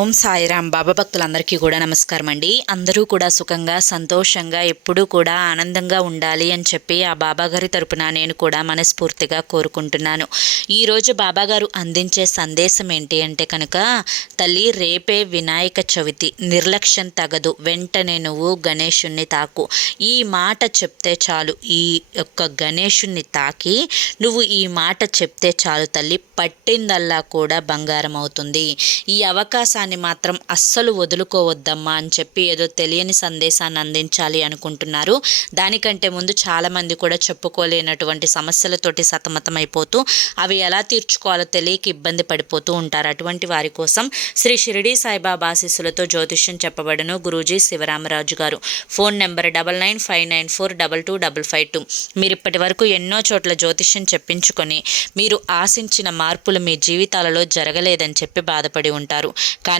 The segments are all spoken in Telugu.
ఓం సాయిరాం బాబా భక్తులందరికీ కూడా నమస్కారం అండి. అందరూ కూడా సుఖంగా సంతోషంగా ఎప్పుడూ కూడా ఆనందంగా ఉండాలి అని చెప్పి ఆ బాబాగారి తరపున నేను కూడా మనస్ఫూర్తిగా కోరుకుంటున్నాను. ఈరోజు బాబాగారు అందించే సందేశం ఏంటి అంటే కనుక తల్లి రేపే వినాయక చవితి. నిర్లక్ష్యం తగదు. వెంటనే నువ్వు గణేషుణ్ణి తాకు. ఈ మాట చెప్తే చాలు. ఈ యొక్క గణేషుణ్ణి తాకి. నువ్వు ఈ మాట చెప్తే చాలు తల్లి. పట్టిందల్లా కూడా బంగారం అవుతుంది. ఈ అవకాశాన్ని మాత్రం అస్సలు వదులుకోవద్దమ్మా అని చెప్పి ఏదో తెలియని సందేశాన్ని అందించాలి అనుకుంటున్నారు. దానికంటే ముందు చాలామంది కూడా చెప్పుకోలేనటువంటి సమస్యలతోటి సతమతమైపోతూ అవి ఎలా తీర్చుకోవాలో తెలియక ఇబ్బంది పడిపోతూ ఉంటారు. అటువంటి వారి కోసం శ్రీ షిరిడి సాయిబాబా ఆశీస్సులతో జ్యోతిష్యం చెప్పబడను గురూజీ శివరామరాజు గారు. Phone number double nine five nine four double two double five two. మీరు ఇప్పటి వరకు ఎన్నో చోట్ల జ్యోతిష్యం చెప్పించుకొని మీరు ఆశించిన మార్పులు మీ జీవితాలలో జరగలేదని చెప్పి బాధపడి ఉంటారు. కానీ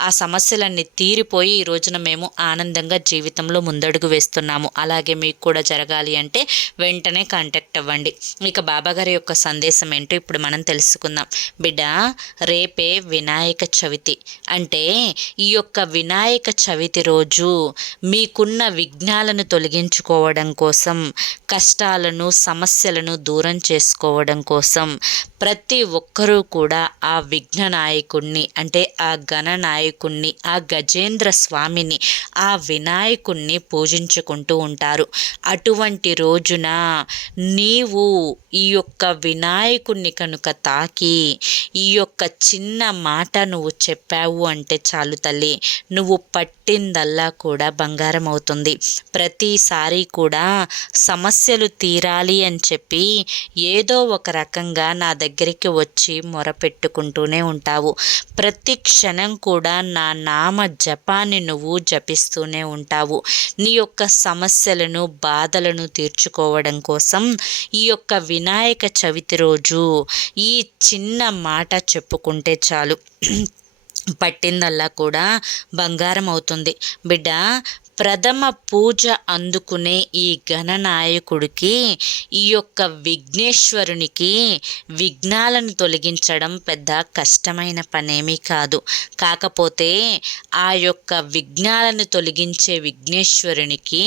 ఆ సమస్యలన్నీ తీరిపోయి ఈ రోజున మేము ఆనందంగా జీవితంలో ముందడుగు వేస్తున్నాము. అలాగే మీకు కూడా జరగాలి అంటే వెంటనే కాంటాక్ట్ అవ్వండి. ఇక బాబాగారి యొక్క సందేశం ఏంటో ఇప్పుడు మనం తెలుసుకుందాం. బిడ్డ రేపే వినాయక చవితి. అంటే ఈ యొక్క వినాయక చవితి రోజు మీకున్న విఘ్నాలను తొలగించుకోవడం కోసం కష్టాలను సమస్యలను దూరం చేసుకోవడం కోసం ప్రతి ఒక్కరూ కూడా ఆ విఘ్న నాయకుణ్ణి అంటే ఆ గణ నాయకుణ్ణి ఆ గజేంద్ర స్వామిని ఆ వినాయకుణ్ణి పూజించుకుంటూ ఉంటారు. అటువంటి రోజున నీవు ఈ యొక్క వినాయకుణ్ణి కనుక తాకి ఈ యొక్క చిన్న మాట నువ్వు చెప్పావు అంటే చాలు తల్లి. నువ్వు పట్టిందల్లా కూడా బంగారం అవుతుంది. ప్రతిసారి కూడా సమస్యలు తీరాలి అని చెప్పి ఏదో ఒక రకంగా నా దగ్గరికి వచ్చి మొరపెట్టుకుంటూనే ఉంటావు. ప్రతి క్షణం కూడా నా నామ జపాన్ని నువ్వు జపిస్తూనే ఉంటావు. నీ యొక్క సమస్యలను బాధలను తీర్చుకోవడం కోసం ఈ యొక్క వినాయక చవితి రోజు ఈ చిన్న మాట చెప్పుకుంటే చాలు. పట్టిందల్లా కూడా బంగారం అవుతుంది. బిడ్డ ప్రథమ పూజ అందుకునే ఈ గణనాయకుడికి ఈ యొక్క విఘ్నేశ్వరునికి విఘ్నాలను తొలగించడం పెద్ద కష్టమైన పనేమీ కాదు. కాకపోతే ఆ యొక్క విఘ్నాలను తొలగించే విఘ్నేశ్వరునికి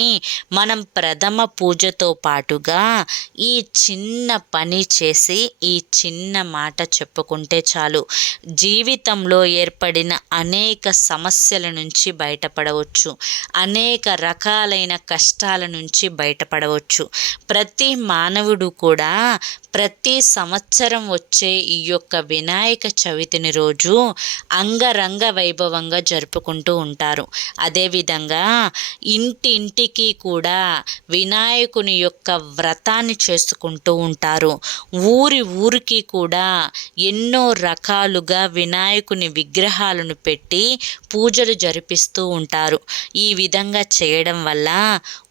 మనం ప్రథమ పూజతో పాటుగా ఈ చిన్న పని చేసి ఈ చిన్న మాట చెప్పుకుంటే చాలు. జీవితంలో ఏర్పడిన అనేక సమస్యల నుంచి బయటపడవచ్చు. అనే అనేక రకాలైన కష్టాల నుంచి బయటపడవచ్చు. ప్రతి మానవుడు కూడా ప్రతి సంవత్సరం వచ్చే ఈ యొక్క వినాయక చవితిని రోజు అంగరంగ వైభవంగా జరుపుకుంటూ ఉంటారు. అదేవిధంగా ఇంటింటికి కూడా వినాయకుని యొక్క వ్రతాన్ని చేసుకుంటూ ఉంటారు. ఊరి ఊరికి కూడా ఎన్నో రకాలుగా వినాయకుని విగ్రహాలను పెట్టి పూజలు జరిపిస్తూ ఉంటారు. ఈ విధంగా చేయడం వల్ల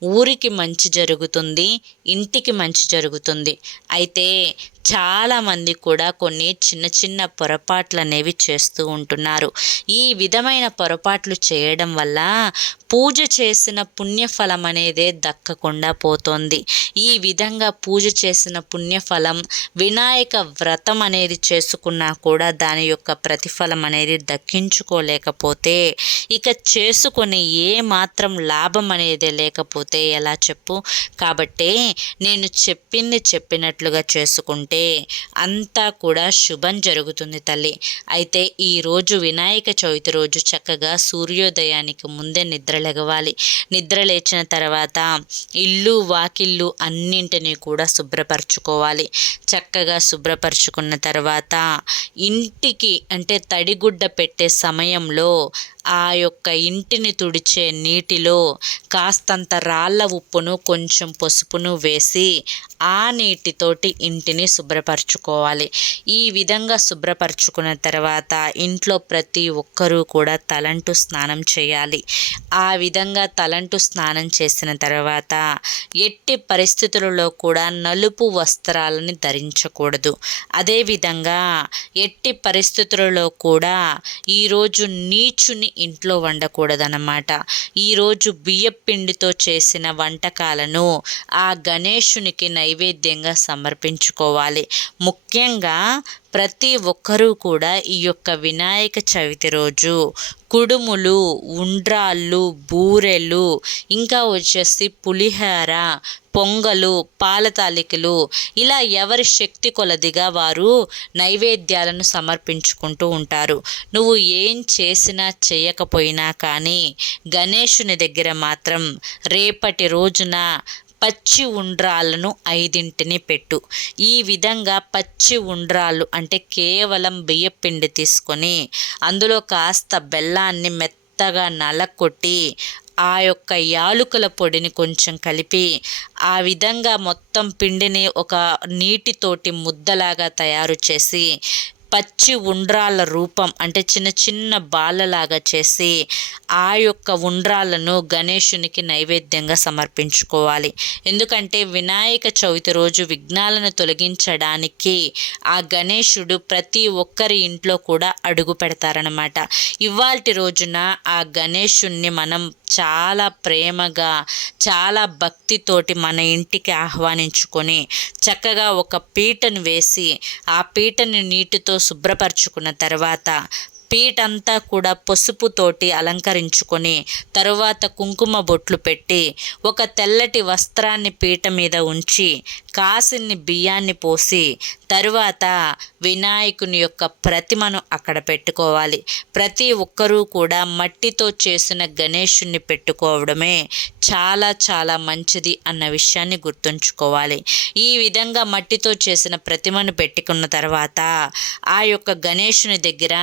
ఊరికి మంచి జరుగుతుంది ఇంటికి మంచి జరుగుతుంది. అయితే చాలామంది కూడా కొన్ని చిన్న చిన్న పొరపాట్లు అనేవి చేస్తూ ఉంటున్నారు. ఈ విధమైన పొరపాట్లు చేయడం వల్ల పూజ చేసిన పుణ్యఫలం అనేదే దక్కకుండా పోతుంది. ఈ విధంగా పూజ చేసిన పుణ్యఫలం వినాయక వ్రతం అనేది చేసుకున్నా కూడా దాని యొక్క ప్రతిఫలం అనేది దక్కించుకోలేకపోతే ఇక చేసుకొని ఏ మాత్రం లాభం అనేది లేకపోతే ఎలా చెప్పు? కాబట్టే నేను చెప్పింది చెప్పినట్లుగా చేసుకుంటాను. ఉంటే అంతా కూడా శుభం జరుగుతుంది తల్లి. అయితే ఈరోజు వినాయక చవితి రోజు చక్కగా సూర్యోదయానికి ముందే నిద్ర లెగవాలి. నిద్ర లేచిన తర్వాత ఇల్లు వాకిళ్ళు అన్నింటినీ కూడా శుభ్రపరచుకోవాలి. చక్కగా శుభ్రపరచుకున్న తర్వాత ఇంటికి అంటే తడిగుడ్డ పెట్టే సమయంలో ఆ యొక్క ఇంటిని తుడిచే నీటిలో కాస్తంత రాళ్ళ ఉప్పును కొంచెం పసుపును వేసి ఆ నీటితోటి ఇంటిని శుభ్రపరచుకోవాలి. ఈ విధంగా శుభ్రపరచుకున్న తర్వాత ఇంట్లో ప్రతి ఒక్కరూ కూడా తలంటు స్నానం చేయాలి. ఆ విధంగా తలంటు స్నానం చేసిన తర్వాత ఎట్టి పరిస్థితులలో కూడా నలుపు వస్త్రాలని ధరించకూడదు. అదేవిధంగా ఎట్టి పరిస్థితులలో కూడా ఈరోజు నీచుని ఇంట్లో వండకూడదన్నమాట. ఈరోజు బియ్యపిండితో చేసిన వంటకాలను ఆ గణేషునికి నైవేద్యంగా సమర్పించుకోవాలి. ముఖ్యంగా ప్రతి ఒక్కరూ కూడా ఈ యొక్క వినాయక చవితి రోజు కుడుములు ఉండ్రాళ్ళు బూరెలు ఇంకా వచ్చేసి పులిహోర పొంగలు పాలతాలికలు ఇలా ఎవరి శక్తి కొలదిగా వారు నైవేద్యాలను సమర్పించుకుంటూ ఉంటారు. నువ్వు ఏం చేసినా చేయకపోయినా కానీ గణేషుని దగ్గర మాత్రం రేపటి రోజున పచ్చి ఉండ్రాలను ఐదింటిని పెట్టు. ఈ విధంగా పచ్చి ఉండ్రాలు అంటే కేవలం బియ్యపిండి తీసుకొని అందులో కాస్త బెల్లాన్ని మెత్తగా నలకొట్టి ఆ యొక్క యాలుకల పొడిని కొంచెం కలిపి ఆ విధంగా మొత్తం పిండిని ఒక నీటితోటి ముద్దలాగా తయారు చేసి పచ్చి ఉండ్రాల రూపం అంటే చిన్న చిన్న బాలలాగా చేసి ఆ యొక్క ఉండ్రాలను గణేషునికి నైవేద్యంగా సమర్పించుకోవాలి. ఎందుకంటే వినాయక చవితి రోజు విఘ్నాలను తొలగించడానికి ఆ గణేషుడు ప్రతి ఒక్కరి ఇంట్లో కూడా అడుగు పెడతారనమాట ఇవాల్టి రోజున ఆ గణేషుణ్ణి మనం చాలా ప్రేమగా చాలా భక్తితోటి మన ఇంటికి ఆహ్వానించుకొని చక్కగా ఒక పీటను వేసి ఆ పీటని నీటితో శుభ్రపరచుకున్న తర్వాత పీటంతా కూడా పసుపుతోటి అలంకరించుకొని తరువాత కుంకుమ బొట్లు పెట్టి ఒక తెల్లటి వస్త్రాన్ని పీట మీద ఉంచి కాసిన్ని బియ్యాన్ని పోసి తరువాత వినాయకుని యొక్క ప్రతిమను అక్కడ పెట్టుకోవాలి. ప్రతి ఒక్కరూ కూడా మట్టితో చేసిన గణేషుణ్ణి పెట్టుకోవడమే చాలా చాలా మంచిది అన్న విషయాన్ని గుర్తుంచుకోవాలి. ఈ విధంగా మట్టితో చేసిన ప్రతిమను పెట్టుకున్న తర్వాత ఆ యొక్క గణేషుని దగ్గర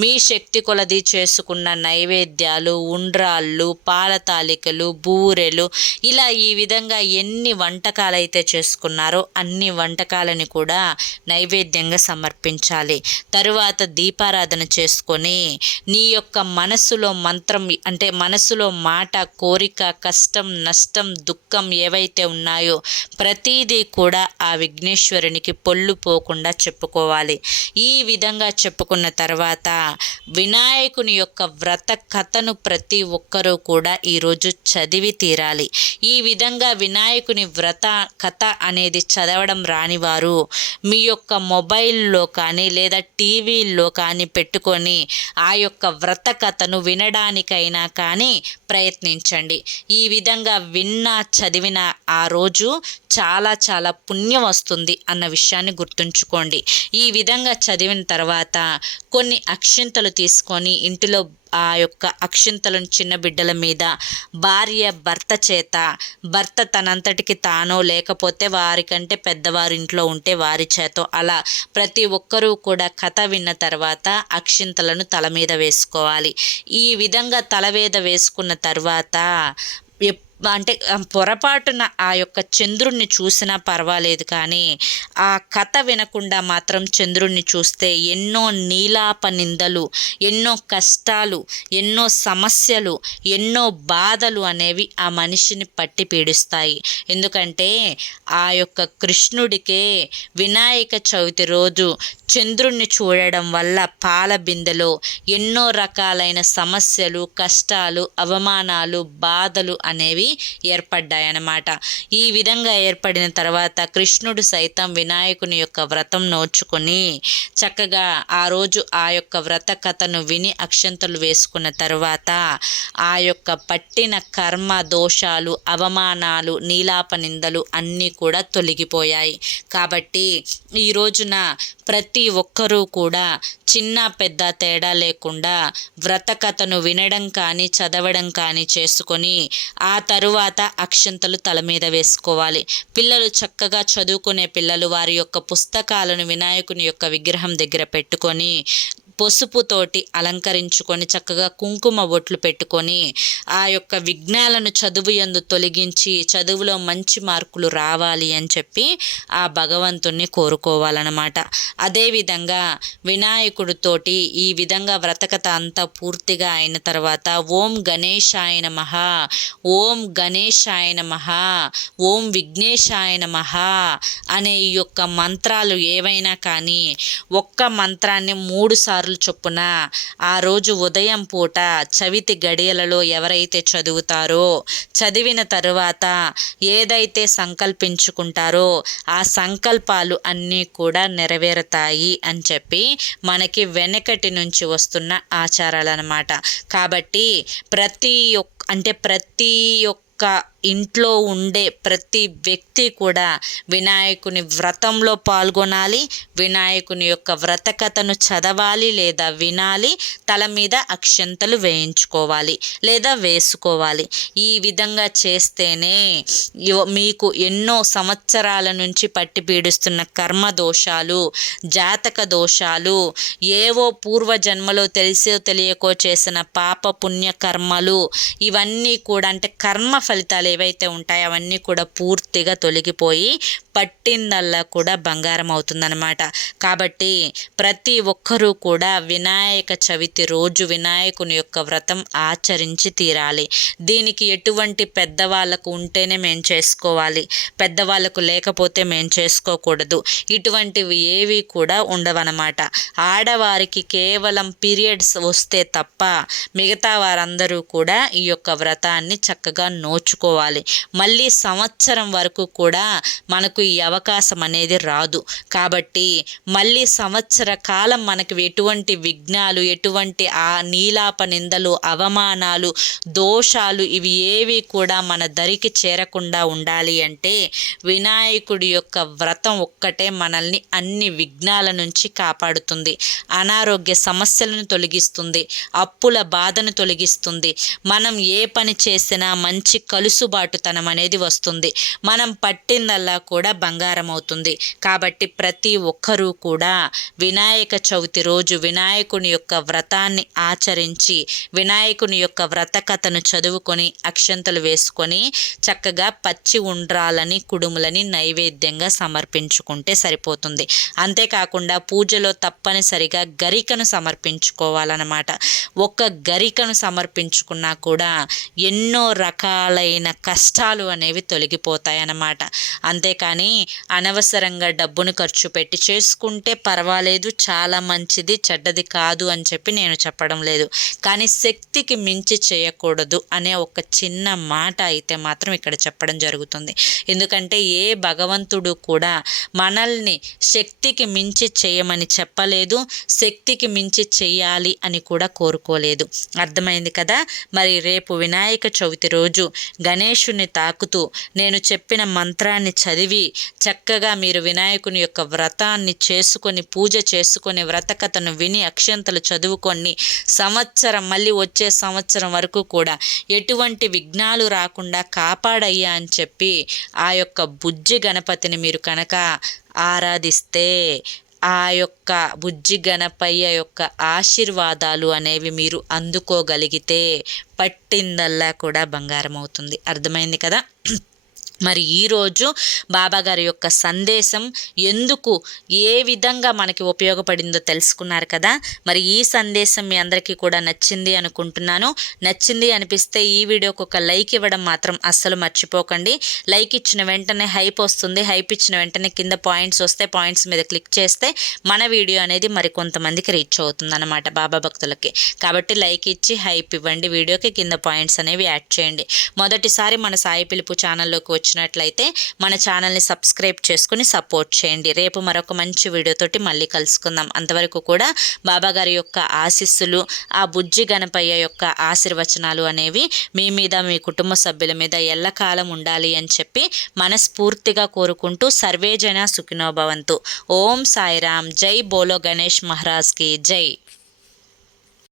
మీ శక్తి కొలది చేసుకున్న నైవేద్యాలు ఉండ్రాళ్ళు పాలతాలికలు బూరెలు ఇలా ఈ విధంగా ఎన్ని వంటకాలు అయితే చేసుకున్నారో అన్ని వంటకాలని కూడా నైవేద్యంగా సమర్పించాలి. తరువాత దీపారాధన చేసుకొని నీ యొక్క మనసులో మంత్రం అంటే మనసులో మాట కోరిక కష్టం నష్టం దుఃఖం ఏవైతే ఉన్నాయో ప్రతీదీ కూడా ఆ విఘ్నేశ్వరునికి పొల్లు పోకుండా చెప్పుకోవాలి. ఈ విధంగా చెప్పుకున్న తర్వాత వినాయకుని యొక్క వ్రత కథను ప్రతి ఒక్కరూ కూడా ఈరోజు చదివి తీరాలి. ఈ విధంగా వినాయకుని వ్రత కథ అనేది చదవడం రానివారు. మీ యొక్క మొబైల్లో కానీ లేదా టీవీల్లో కానీ పెట్టుకొని ఆ యొక్క వ్రత కథను వినడానికైనా కానీ ప్రయత్నించండి. ఈ విధంగా విన్నా చదివిన ఆ రోజు చాలా చాలా పుణ్యం వస్తుంది అన్న విషయాన్ని గుర్తుంచుకోండి. ఈ విధంగా చదివిన తర్వాత కొన్ని అక్షింతలు తీసుకొని ఇంటిలో ఆ యొక్క అక్షింతలను చిన్న బిడ్డల మీద భార్య భర్త చేత భర్త తనంతటికి తానో లేకపోతే వారికంటే పెద్దవారింట్లో ఉంటే వారి చేత అలా ప్రతి ఒక్కరూ కూడా కథ విన్న తర్వాత అక్షింతలను తల మీద వేసుకోవాలి. ఈ విధంగా తల మీద వేసుకున్న తర్వాత అంటే పొరపాటున ఆ యొక్క చంద్రుణ్ణి చూసినా పర్వాలేదు కానీ ఆ కథ వినకుండా మాత్రం చంద్రుణ్ణి చూస్తే ఎన్నో నీలాప నిందలు ఎన్నో కష్టాలు ఎన్నో సమస్యలు ఎన్నో బాధలు అనేవి ఆ మనిషిని పట్టి పీడిస్తాయి. ఎందుకంటే ఆ యొక్క కృష్ణుడికే వినాయక చవితి రోజు చంద్రుణ్ణి చూడడం వల్ల పాల బిందెలో ఎన్నో రకాలైన సమస్యలు కష్టాలు అవమానాలు బాధలు అనేవి ఏర్పడ్డాయన్నమాట. ఈ విధంగా ఏర్పడిన తర్వాత కృష్ణుడు సైతం వినాయకుని యొక్క వ్రతం నోచుకొని చక్కగా ఆ రోజు ఆ యొక్క వ్రత కథను విని అక్షంతలు వేసుకున్న తర్వాత ఆ యొక్క పట్టిన కర్మ దోషాలు అవమానాలు నీలాప నిందలు అన్నీ కూడా తొలగిపోయాయి. కాబట్టి ఈ రోజున ప్రతి ఒక్కరూ కూడా చిన్న పెద్ద తేడా లేకుండా వ్రత కథను వినడం కానీ చదవడం కానీ చేసుకొని ఆ తరువాత అక్షంతలు తల మీద వేసుకోవాలి. పిల్లలు చక్కగా చదువుకునే పిల్లలు వారి యొక్క పుస్తకాలను వినాయకుని యొక్క విగ్రహం దగ్గర పెట్టుకొని పసుపుతోటి అలంకరించుకొని చక్కగా కుంకుమ బొట్లు పెట్టుకొని ఆ యొక్క విఘ్నాలను చదువు ఎందు తొలగించి చదువులో మంచి మార్కులు రావాలి అని చెప్పి ఆ భగవంతుణ్ణి కోరుకోవాలన్నమాట. అదేవిధంగా వినాయకుడితోటి ఈ విధంగా వ్రతకత అంతా పూర్తిగా అయిన తర్వాత ఓం గణేశాయ నమః ఓం గణేశాయ నమః ఓం విఘ్నేశాయ నమః అనే ఈ యొక్క మంత్రాలు ఏవైనా కానీ ఒక్క మంత్రాన్ని మూడు సార్లు చొప్పున ఆ రోజు ఉదయం పూట చవితి గడియలలో ఎవరైతే చదువుతారో చదివిన తరువాత ఏదైతే సంకల్పించుకుంటారో ఆ సంకల్పాలు అన్నీ కూడా నెరవేరుతాయి అని చెప్పి మనకి వెనకటి నుంచి వస్తున్న ఆచారాలు అన్నమాట కాబట్టి ప్రతి ఒక్క అంటే ప్రతి ఒక్క ఇంట్లో ఉండే ప్రతి వ్యక్తి కూడా వినాయకుని వ్రతంలో పాల్గొనాలి వినాయకుని యొక్క వ్రతకథను చదవాలి లేదా వినాలి తల మీద అక్షంతలు వేయించుకోవాలి లేదా వేసుకోవాలి. ఈ విధంగా చేస్తేనే మీకు ఎన్నో సంవత్సరాల నుంచి పట్టి పీడిస్తున్న కర్మ దోషాలు జాతక దోషాలు ఏవో పూర్వజన్మలో తెలిసో తెలియకో చేసిన పాప పుణ్య కర్మలు ఇవన్నీ కూడా అంటే కర్మ ఫలితాలు ఏవైతే ఉంటాయో అవన్నీ కూడా పూర్తిగా తొలగిపోయి పట్టిందల్లా కూడా బంగారం అవుతుందన్నమాట. కాబట్టి ప్రతి ఒక్కరూ కూడా వినాయక చవితి రోజు వినాయకుని యొక్క వ్రతం ఆచరించి తీరాలి. దీనికి ఎటువంటి పెద్దవాళ్ళకు ఉంటేనే మేము చేసుకోవాలి. పెద్దవాళ్ళకు లేకపోతే మేము చేసుకోకూడదు. ఇటువంటివి ఏవి కూడా ఉండవన్నమాట. ఆడవారికి కేవలం పీరియడ్స్ వస్తే తప్ప మిగతా వారందరూ కూడా ఈ యొక్క వ్రతాన్ని చక్కగా నోచుకోవాలి. మళ్ళీ సంవత్సరం వరకు కూడా మనకు ఈ అవకాశం అనేది రాదు. కాబట్టి మళ్ళీ సంవత్సర కాలం మనకు ఎటువంటి విఘ్నాలు ఎటువంటి ఆ నీలాప నిందలు అవమానాలు దోషాలు ఇవి ఏవి కూడా మన దరికి చేరకుండా ఉండాలి అంటే వినాయకుడి యొక్క వ్రతం ఒక్కటే మనల్ని అన్ని విఘ్నాల నుంచి కాపాడుతుంది. అనారోగ్య సమస్యలను తొలగిస్తుంది. అప్పుల బాధను తొలగిస్తుంది. మనం ఏ పని చేసినా మంచి కలుసు కలుసుబాటుతనం అనేది వస్తుంది. మనం పట్టిందల్లా కూడా బంగారం అవుతుంది. కాబట్టి ప్రతి ఒక్కరూ కూడా వినాయక చవితి రోజు వినాయకుని యొక్క వ్రతాన్ని ఆచరించి వినాయకుని యొక్క వ్రత కథను చదువుకొని అక్షంతలు వేసుకొని చక్కగా పచ్చి ఉండ్రాలని కుడుములని నైవేద్యంగా సమర్పించుకుంటే సరిపోతుంది. అంతేకాకుండా పూజలో తప్పనిసరిగా గరికను సమర్పించుకోవాలన్నమాట. ఒక్క గరికను సమర్పించుకున్నా కూడా ఎన్నో రకాలైన కష్టాలు అనేవి తొలగిపోతాయి అన్నమాట అంతేకాని అనవసరంగా డబ్బును ఖర్చు పెట్టి చేసుకుంటే పర్వాలేదు చాలా మంచిది చెడ్డది కాదు అని చెప్పి నేను చెప్పడం లేదు. కానీ శక్తికి మించి చేయకూడదు అనే ఒక చిన్న మాట అయితే మాత్రం ఇక్కడ చెప్పడం జరుగుతుంది. ఎందుకంటే ఏ భగవంతుడు కూడా మనల్ని శక్తికి మించి చేయమని చెప్పలేదు శక్తికి మించి చేయాలి అని కూడా కోరుకోలేదు. అర్థమైంది కదా? మరి రేపు వినాయక చవితి రోజు గణేష్ గణేషుని తాకుతూ నేను చెప్పిన మంత్రాన్ని చదివి చక్కగా మీరు వినాయకుని యొక్క వ్రతాన్ని చేసుకొని పూజ చేసుకొని వ్రతకథను విని అక్షంతలు చదువుకొని సంవత్సరం మళ్ళీ వచ్చే సంవత్సరం వరకు కూడా ఎటువంటి విఘ్నాలు రాకుండా కాపాడయ్యా అని చెప్పి ఆ యొక్క బుజ్జి గణపతిని మీరు కనుక ఆరాధిస్తే ఆ యొక్క బుజ్జి గణపయ్య యొక్క ఆశీర్వాదాలు అనేవి మీరు అందుకోగలిగితే పట్టిందల్లా కూడా బంగారం అవుతుంది అర్థమైంది కదా? మరి ఈరోజు బాబాగారి యొక్క సందేశం ఎందుకు ఏ విధంగా మనకి ఉపయోగపడిందో తెలుసుకున్నారు కదా. మరి ఈ సందేశం మీ అందరికీ కూడా నచ్చింది అనుకుంటున్నాను. నచ్చింది అనిపిస్తే ఈ వీడియోకి ఒక లైక్ ఇవ్వడం మాత్రం అస్సలు మర్చిపోకండి. లైక్ ఇచ్చిన వెంటనే హైప్ వస్తుంది. హైప్ ఇచ్చిన వెంటనే కింద పాయింట్స్ వస్తే పాయింట్స్ మీద క్లిక్ చేస్తే మన వీడియో అనేది మరి కొంతమందికి రీచ్ అవుతుంది అనమాట బాబా భక్తులకి. కాబట్టి లైక్ ఇచ్చి హైప్ ఇవ్వండి. వీడియోకి కింద పాయింట్స్ అనేవి యాడ్ చేయండి. మొదటిసారి మన సాయి పిలుపు ఛానల్లోకి వచ్చి వచ్చినట్లయితే మన ఛానల్ని సబ్స్క్రైబ్ చేసుకుని సపోర్ట్ చేయండి. రేపు మరొక మంచి వీడియోతోటి మళ్ళీ కలుసుకుందాం. అంతవరకు కూడా బాబాగారి యొక్క ఆశీస్సులు ఆ బుజ్జి గణపయ్య యొక్క ఆశీర్వచనాలు అనేవి మీ మీద మీ కుటుంబ సభ్యుల మీద ఎల్లకాలం ఉండాలి అని చెప్పి మనస్ఫూర్తిగా కోరుకుంటూ సర్వేజన సుఖినోభవంతు. ఓం సాయిరామ్. జై బోలో గణేష్ మహారాజ్కి జై.